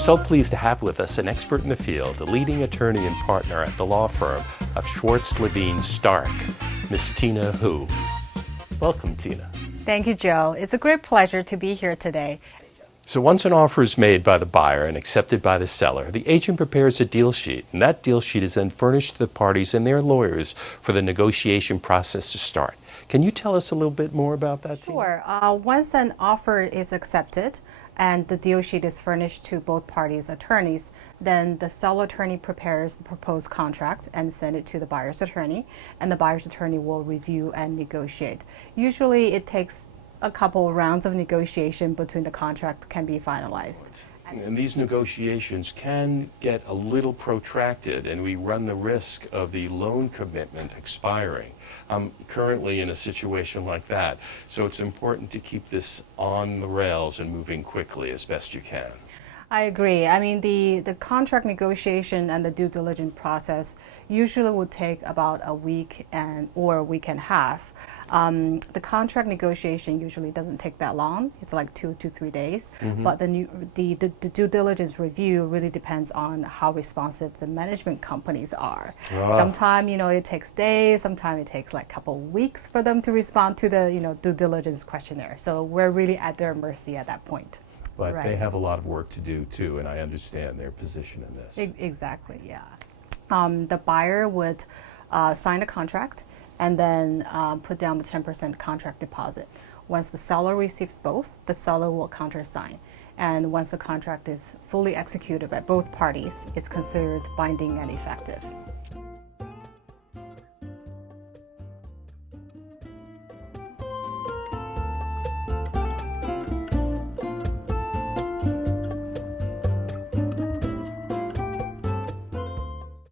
so pleased to have with us an expert in the field, a leading attorney and partner at the law firm of Schwartz, Levine, Stark, Miss Tina Hu. Welcome, Tina. Thank you, Joe. It's a great pleasure to be here today. So once an offer is made by the buyer and accepted by the seller, the agent prepares a deal sheet, and that deal sheet is then furnished to the parties and their lawyers for the negotiation process to start. Can you tell us a little bit more about that, Tina? Sure. Once an offer is accepted and the deal sheet is furnished to both parties' attorneys, then the seller attorney prepares the proposed contract and send it to the buyer's attorney, and the buyer's attorney will review and negotiate. Usually it takes a couple rounds of negotiation between the contract can be finalized. And these negotiations can get a little protracted, and we run the risk of the loan commitment expiring. I'm currently in a situation like that, so it's important to keep this on the rails and moving quickly as best you can. I agree. I mean, the contract negotiation and the due diligence process usually would take about a week or a week and a half. The contract negotiation usually doesn't take that long. It's like 2 to 3 days. But the due diligence review really depends on how responsive the management companies are. Sometimes, it takes days. Sometimes it takes like a couple of weeks for them to respond to the, due diligence questionnaire. So we're really at their mercy at that point. But Right. they have a lot of work to do too, and I understand their position in this. Exactly, yeah. The buyer would sign a contract and then put down the 10% contract deposit. Once the seller receives both, the seller will countersign. And once the contract is fully executed by both parties, it's considered binding and effective.